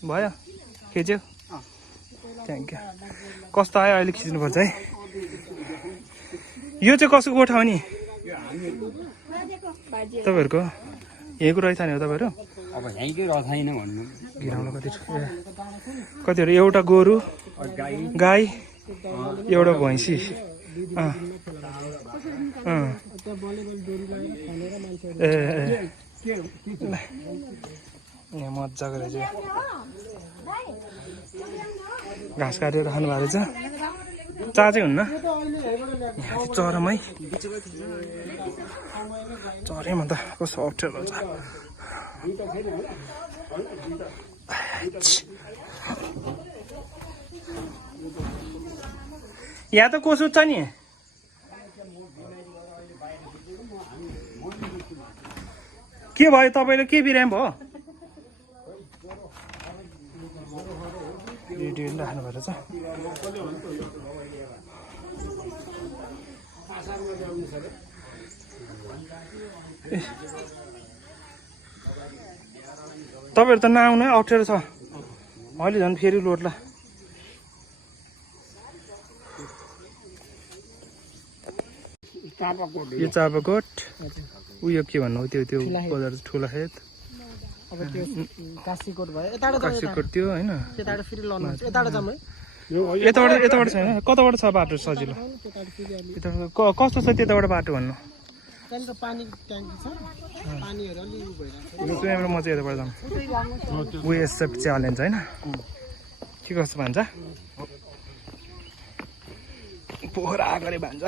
भयो खिच्यो थ्याङ्क यू कस्तो आयो अहिले खिच्नुपर्छ है यो चाहिँ कसको गोठा हो नि तपाईँहरूको यहीँको रहेछ नि हो तपाईँहरू अब यहीँकै रहेन भन्नु घिराउनु कतिहरू एउटा गोरु गाई एउटा भैँसी यहाँ मजाको रहेछ घाँस काटेर खानु भएको रहेछ चाचै हुन्न चरमै चरेमा त कस्तो अप्ठ्यारो छ यहाँ त को सुत्छ नि के भयो तपाईँले के बिराम भयो रेडियो राख्नु भएको छ तपाईँहरू त नआउनु है अप्ठ्यारो छ अहिले झन् फेरि लोड्ला यो चापाकोट उयो के भन्नु त्यो बजार ठुला खेत अब त्यो काशीकोट भयो यताबाट काशीकोट त्यो होइन यताबाट फेरि लड्नु यताबाट जाम है यताबाट छैन कताबाट छ बाटो सजिलो कस्तो छ त्यताबाट बाटो भन्नु त्यहाँनिर पानी ट्याङ्की छ पानीहरू अलि भइरहेको म चाहिँ यताबाट जाऊँ वे एक्सेप्ट च्यालेन्ज होइन के कस्तो भन्छ पोखरा आगरे भन्छ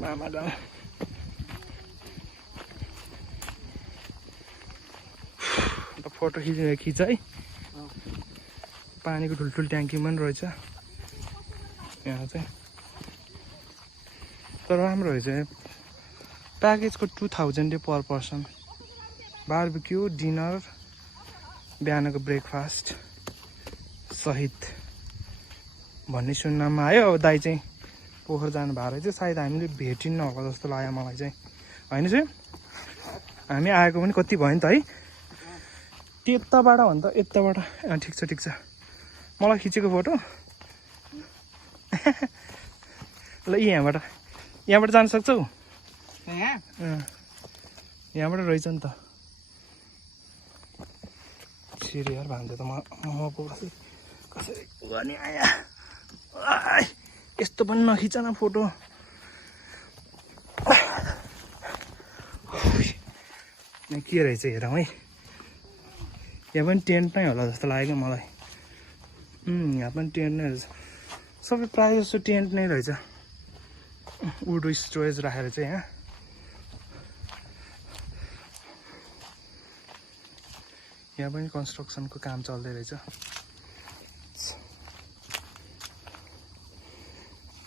मामा जाउँ फोटो खिच है पानीको ठुल्ठुलो ट्याङ्की पनि रहेछ यहाँ चाहिँ तर राम्रो रहेछ प्याकेजको 2000 पर पर्सन बार्बिक्यू डिनर बिहानको ब्रेकफास्ट सहित भन्ने सुन्नमा आयो अब दाइ चाहिँ पोखर जानु भएको रहेछ सायद हामीले भेटिन्न होला जस्तो लाग्यो मलाई चाहिँ होइन चाहिँ हामी आएको पनि कति भयो नि त है त्यताबाट भन्दा यताबाट ठिक छ मलाई खिचेको फोटो ल यहाँबाट जान सक्छौ यहाँबाट रहेछ नि त छिरी यार भान्जा त म पो कसरी गर्ने आया यस्तो पनि नखिच न फोटो के रहेछ हेरौँ है यहाँ पनि टेन्ट नै होला जस्तो लाग्यो मलाई यहाँ पनि टेन्ट नै रहेछ सबै प्रायः जस्तो टेन्ट नै रहेछ वुड स्टोरेज राखेर चाहिँ यहाँ यहाँ पनि कन्स्ट्रक्सनको काम चल्दै रहेछ।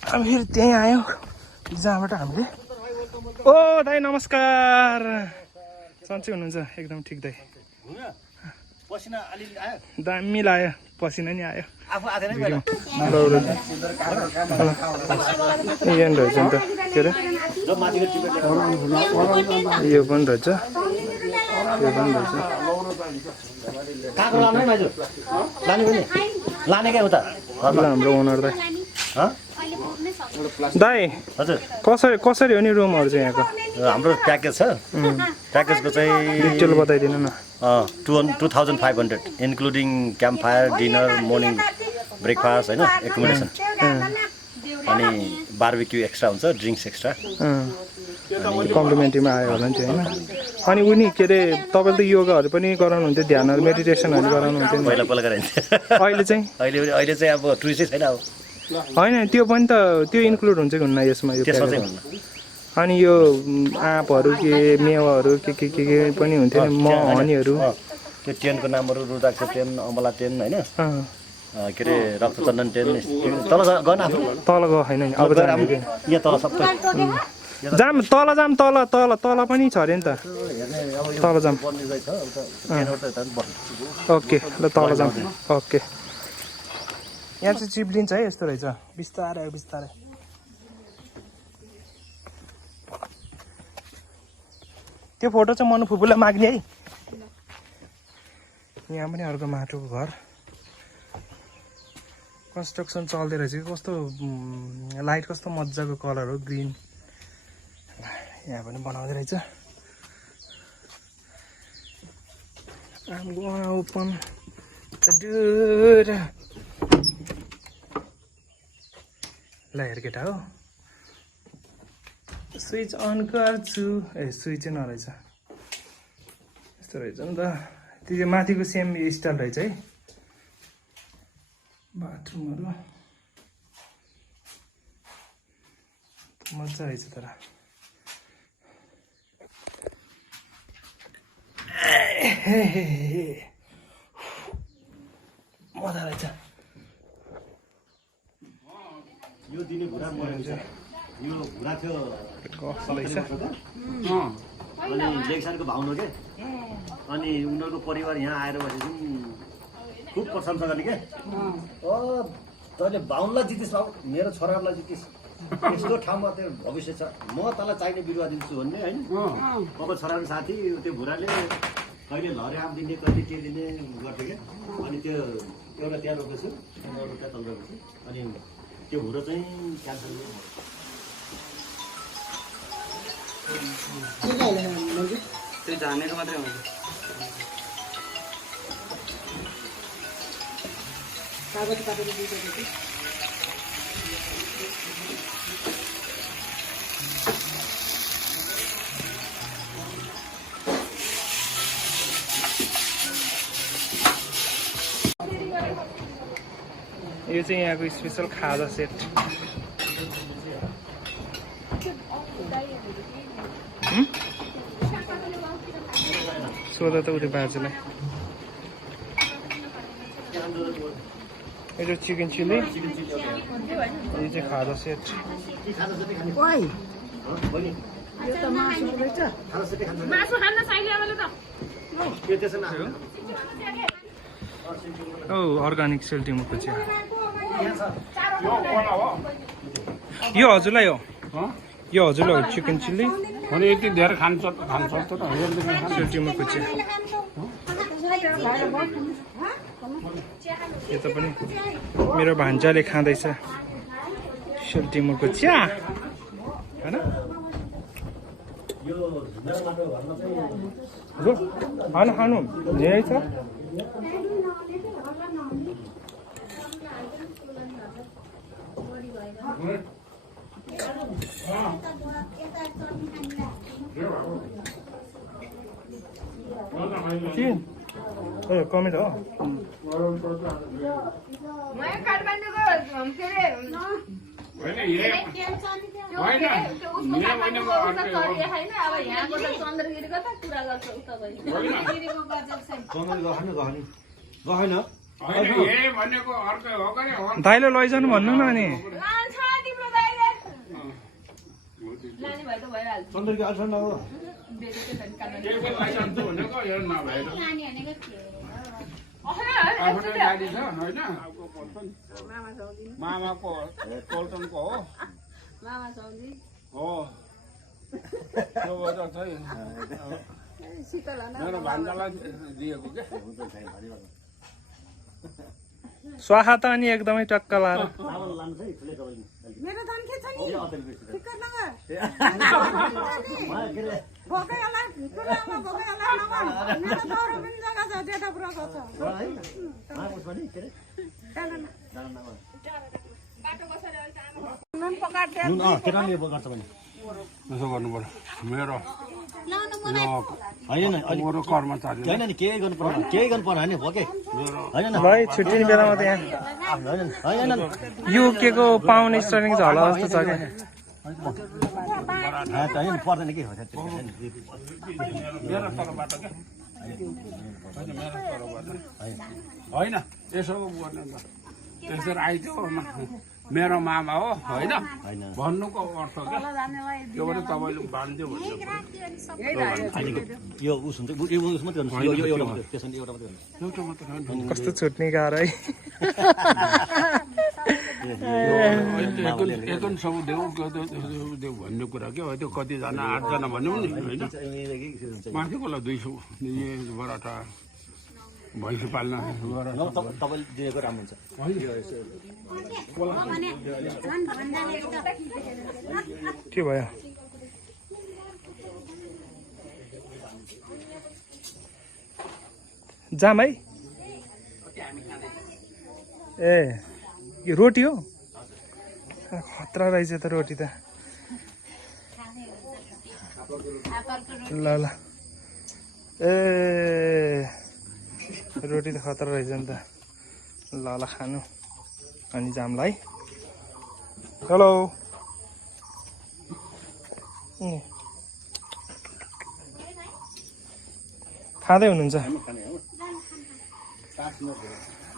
हामी फेरि त्यहीँ आयो जहाँबाट हामीले ओ दाइ नमस्कार सन्चै हुनुहुन्छ? एकदम ठिक दाइ। पसिना अलिअलि आयो दामी लाग्यो पसिना नि आयो आफू आथे नै गयो यहाँ रहेछ नि त के अरे जो माथिको टिकट यो पनि रहेछ यो पनि रहेछ कहाँको लानु है माजु लाने पनि लाने क्या उता ल हाम्रो ओनर दाइ दाइ हजुर कसरी हो नि रुमहरू चाहिँ यहाँको? हाम्रो प्याकेज छ प्याकेजको चाहिँ डिटेल बताइदिनु न। 2500 including camp fire dinner morning breakfast होइन एकोमोडेसन अनि बार्बिक्यू एक्स्ट्रा हुन्छ ड्रिङ्क्स एक्स्ट्रा कम्प्लिमेन्ट्रीमा आयो होला नि त्यो होइन। अनि उनी के अरे तपाईँले त योगाहरू पनि गराउनुहुन्थ्यो ध्यानहरू मेडिटेसनहरू गराउनुहुन्थ्यो नि पहिला गराइन्थ्यो अहिले चाहिँ अहिले चाहिँ अब टुरिस्टै छैन अब होइन त्यो पनि त त्यो इन्क्लुड हुन्छ कि हुन्न यसमा यो त्यसमा चाहिँ हुन्न अनि यो आँपहरू के मेवाहरू के पनि हुन्थ्यो नि हनीहरू त्यो टेनको नामहरू रुद्राक्ष टेन अमला टेन होइन के अरे रक्तचन्दन टेन तल गन आफू तल गयो होइन नि अब यहाँ तल सबै जाम तल जाम तल तल तल पनि छ अरे नि त तल जाम ओके ल तल जाम ओके यहाँ चाहिँ चिप्लिन्छ है यस्तो रहेछ बिस्तारै बिस्तारै त्यो फोटो चाहिँ मनु फुपूलाई माग्ने है। यहाँ पनि अर्को माटोको घर कन्स्ट्रक्सन चल्दै रहेछ कि कस्तो लाइट कस्तो मजाको कलर हो ग्रिन यहाँ पनि बनाउँदै रहेछ। I'm gonna open the door ल हेर केटा हो स्विच अन गर्छु ए स्विच नरहेछ यस्तो रहेछ नि त त्यो माथिको सेम स्टाइल रहेछ है बाथरुमहरू मजा रहेछ तर मजा रहेछ यो दिने भुरा मरेको छ यो भुरा थियो अनि लेक्सानको भाउनु के अनि उनीहरूको परिवार यहाँ आएर बसेपछि खुब प्रशंसा गर्ने के तैँले बाहुनलाई जितिस् भाउ मेरो छोराहरूलाई जितिस् यस्तो ठाउँमा त्यो भविष्य छ म तँलाई चाहिने बिरुवा दिन्छु भन्ने होइन अब छोराको साथी त्यो भुराले कहिले लहरे आम दिने कहिले के दिने गर्थ्यो क्या अनि त्यो एउटा त्यहाँ रोपेछु एउटा त्यहाँ तल रोपेछु अनि त्यो भुरो चाहिँ क्यान्सर त्यो झानेको मात्रै हुन्छ यो चाहिँ यहाँको स्पेसल खाजा सेट सोधा त उयो बाजुलाई यो चिकन चिल्ली यो चाहिँ खाजा सेट ओ अर्ग्यानिक सेल्टीमुखको चिया यो हजुरलाई हो यो हजुरलाई हो चिकन चिल्ली अनि यति धेरै खान्छ सेल्टीमुखको चिया यता पनि मेरो भान्जाले खाँदैछ सेल्टीमुखको चिया होइन होइन खानु यही छ ए कमेन्ट हो दाइले लैजानु भन्नु न अनि मामाको टोलटनको हो हो त्यो भएर चाहिँ मेरो भान्जालाई दिएको क्या स्वाहा त अनि एकदमै टक्क लाएर मेरो धन के छ नि ठिक नगर भोकैला कुरामा भोकैला नगर मेरो दौरो पनि जग्गा छ जेठा पुराको छ नुन पकाएर यसो गर्नु पर्यो मेरो होइन मेरो कर्मचारी होइन नि केही गर्नु पर्दैन होइन भोके होइन ल छुट्टिने बेलामा त यहाँ होइन युकेको पाउने स्टर्लिङ छ होला जस्तो छ क्या पर्दैन के हो मेरो तर्फबाट क्या मेरो तर्फबाट होइन यसो गर्नु त्यसरी आइदियो मेरो मामा हो होइन भन्नुको अर्थ क्या त्यो पनि तपाईँले बाँधिदियो यो उस हुन्छ उस मात्रै गर्नु यो एउटा मात्रै त्यसमा एउटा मात्रै एउटा मात्रै कस्तो छुट्ने गाह्रो है एकदम सब देऊ देऊ भन्ने कुरा क्या हो त्यो कतिजना 8 जना भन्यौँ नि होइन माथिकोलाई 200 बराटा भैँसी पाल्न तपाईँले दिएको राम्रो हुन्छ के भयो जाम है ए यो रोटी हो खतरा रहेछ त रोटी त ल ल ए रोटी त खतरा रहेछ नि त ल ल खानु अनि जामलाई हेलो खाँदै हुनुहुन्छ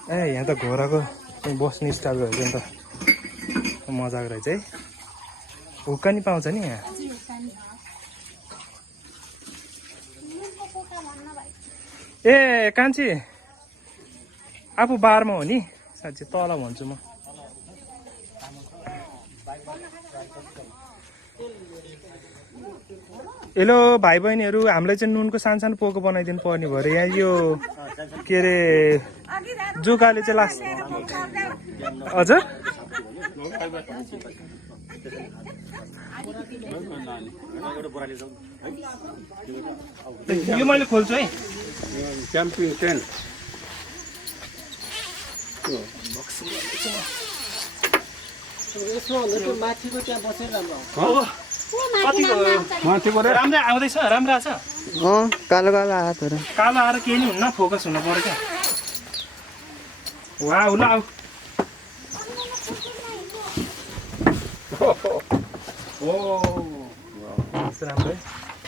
ए यहाँ त घोडाको बस्ने स्टाइल रहेछ नि त मजाको रहेछ है हुक्का नि पाउँछ नि यहाँ ए कान्छी आफू बारमा हो नि साँच्ची तल भन्छु म हेलो भाइ बहिनीहरू हामीलाई चाहिँ नुनको सानो सानो पोको बनाइदिनु पर्ने भयो यहाँ यो के अरे जुकाले चाहिँ लास्ट हजुर यो मैले खोल्छु है क्याम्पिङ टेन्ट माथिको त्यहाँ बसेर राम्रो माथिको रे राम्रै आउँदैछ राम्रो आछ कालो कालो हातहरू कालो आएर केही नि हुन्न फोकस हुनु पर्यो क्या वा ल आऊ राम्रो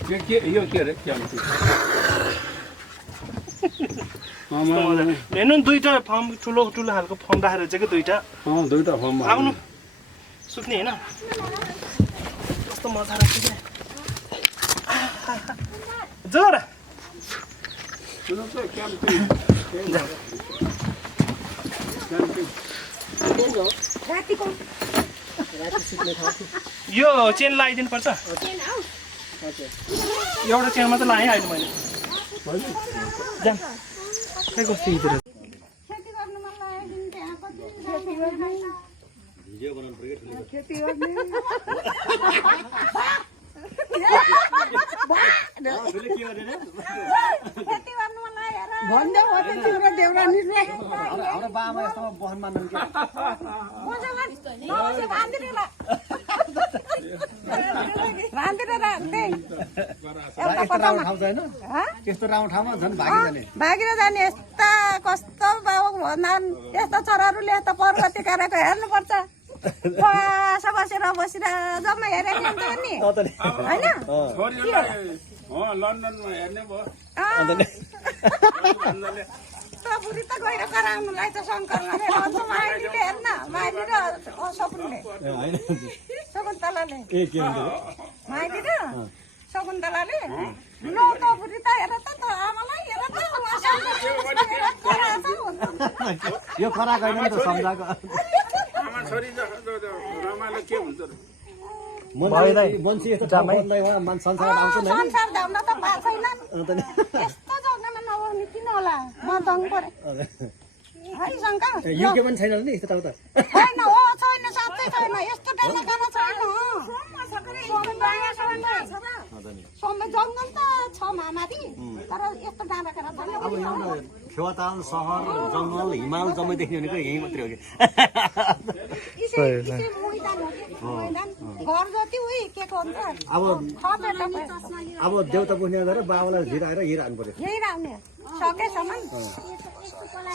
के यो के रे क्याम्पिङ हेर्नु नि दुईटा फर्म ठुलो ठुलो खालको फर्म राखेर चाहिँ क्या दुईटा दुईटा फर्म आउनु सुत्ने होइन कस्तो मजा रहेछ क्या जोर यो चेन लगाइदिनु पर्छ एउटा चेन मात्रै लगाएँ अहिले मैले जाम खै कस्तो हिँडेर खेती गर्नु मन लाग्यो त्यहाँ भिडियो बनाउनु पर्यो खेती गर्ने खेती गर्नु मन लाग्यो भन्दै हो त तिम्रो देउरानीले हाम्रो बाबा यस्तोमा बहन मान्नु क्या यस्तो राम्रो ठाउँमा झन् भागेर जाने यस्ता कस्तो बाबु भन्दा यस्ता छोराहरूले यस्तो प्रगति गरेको हेर्नुपर्छ बस बसेर जम्मा हेरेर ल्याउँछ नि होइन छोरीहरूलाई लन्डनमा हेर्ने भयो त बुढी त गएर कराउनुलाई त शङ्करले माइलीले हेर्न माइली र सकुनले शकुन्तलाले माइली र शकुन्तलाले लो त बुढी त हेर त आमालाई हेर त यो खराक होइन नि त सम्झाएको आमा छोरी रमाइलो के हुन्छ र मान्छे यस्तो संसार आउँछ नि संसार धाउन त भएको छैन यस्तो जग्गामा नबस्ने किन होला म दङ परे है शङ्कर युके पनि छैन नि यस्तो त छैन हो छैन साँच्चै छैन यस्तो डाँडा काँडा छैन समय जङ्गल त छ मामारी तर यस्तो डाँडा काँडा छैन अब यहाँ फेवाताल सहर जङ्गल हिमाल जम्मै देख्ने भनेको यहीँ मात्रै हो कि मैदान हो कि मैदान घर जति उही के को हुन्छ अब देउता पुज्ने गरेर बाबालाई झिराएर हिँड हाल्नु पर्यो यही राख्ने सकेसम्म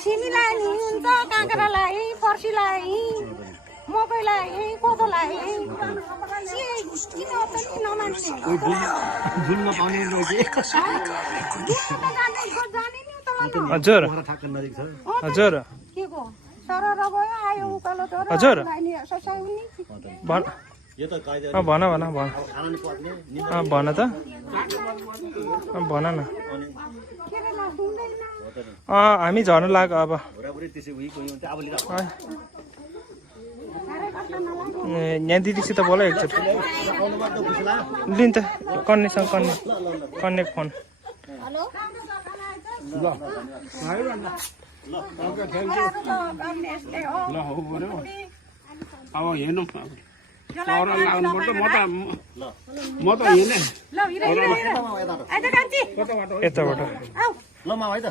सिमीलाई नि हुन्छ काँक्रालाई फर्सीलाई मकैलाई कोदोलाई किन नमान्ने जुल्न पाउने हजुर ठ्याक्क नजिक छ हजुर के को सरर गयो आयो उकालो तर हजुर यो त कायदा भन भन भन खाना नि पर्ने भन त भन न हामी झर्नु लाग्यो अब बुढाबुढी त्यसै उही गयो भने अब लिएर यहाँ दिदीसित बोल एकचोटि लिन त कन्नेसँग कन्ने फोन ल हो पर्यो अब हेर्नु तर लाग्नुपर्छ म त हिँडेँ यताबाट ल मा है त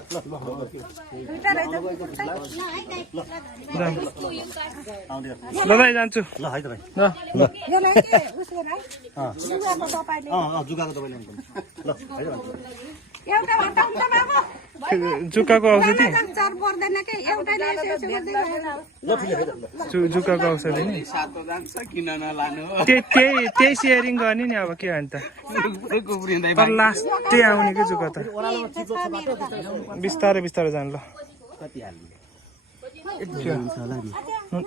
ल दाइ जान्छु ल है त भाइ ल जुकाको तपाईँले ल है त जुकाको औषधि जुकाको औषधि नि त्यही सेयरिङ गर्ने नि अब के हो नि त तर लास्टै आउने कि जुका त बिस्तारै बिस्तारै जानु ल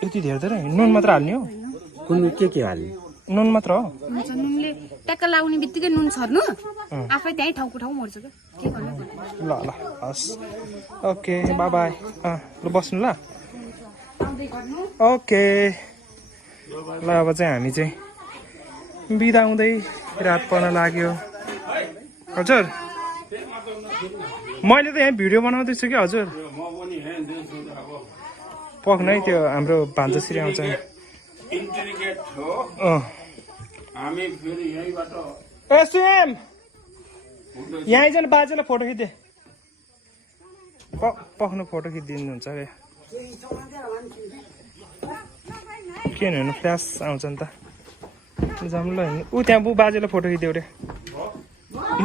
यति धेरै धेरै नुन मात्र हाल्ने हो कुन के हाल्ने नुन मात्र हो नुनले ट्याक्क लाउने बित्तिकै नुन छर्नु आफै त्यहीँ ठाउँको ठाउँ मर्छ के गर्नु ल ल हस् ओके बाई बाई ल बस्नु ल ओके ल अब चाहिँ हामी चाहिँ बिदा हुँदै रात पर्न लाग्यो हजुर मैले त यहाँ भिडियो बनाउँदैछु कि हजुर पक्नै त्यो हाम्रो भान्जाश्री आउँछ इन्टिग्रेट हो हामी फेरि यहीँबाट एसएम यहाँ आइज बाजेलाई फोटो खिच्दे पख्नु फोटो खिचिदिनुहुन्छ अरे किन हेर्नु फ्ल्यास आउँछ नि त जाऊँ ल ऊ त्यहाँ बाजेलाई फोटो खिचिदियो अरे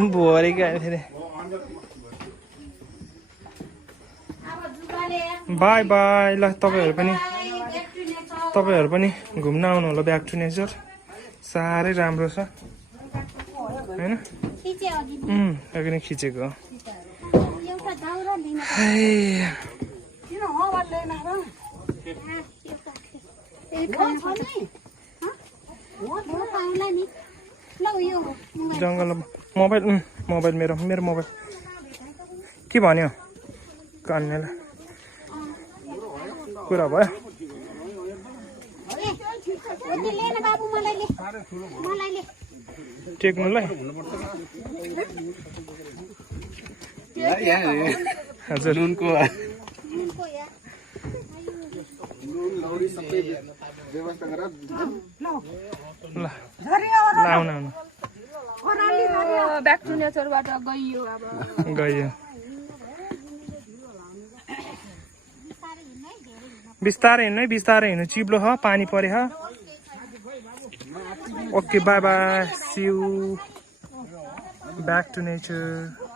भरे क्या फेरि बाई बाई ल तपाईँहरू पनि घुम्न आउनु होला ब्याक टु नेचर साह्रै राम्रो छ होइन अघि नै खिचेको जङ्गलमा मोबाइल मेरो मोबाइल के भन्यो कन्यालाई कुरा भयो टेक्नुलाई हजुर नुनको ल आउनु आउनु ब्याक टु नेचरबाट गइयो अब गयो बिस्तारै हिँड्नु है बिस्तारै हिँड्नु चिप्लो छ पानी परे छ okay bye bye see you back to nature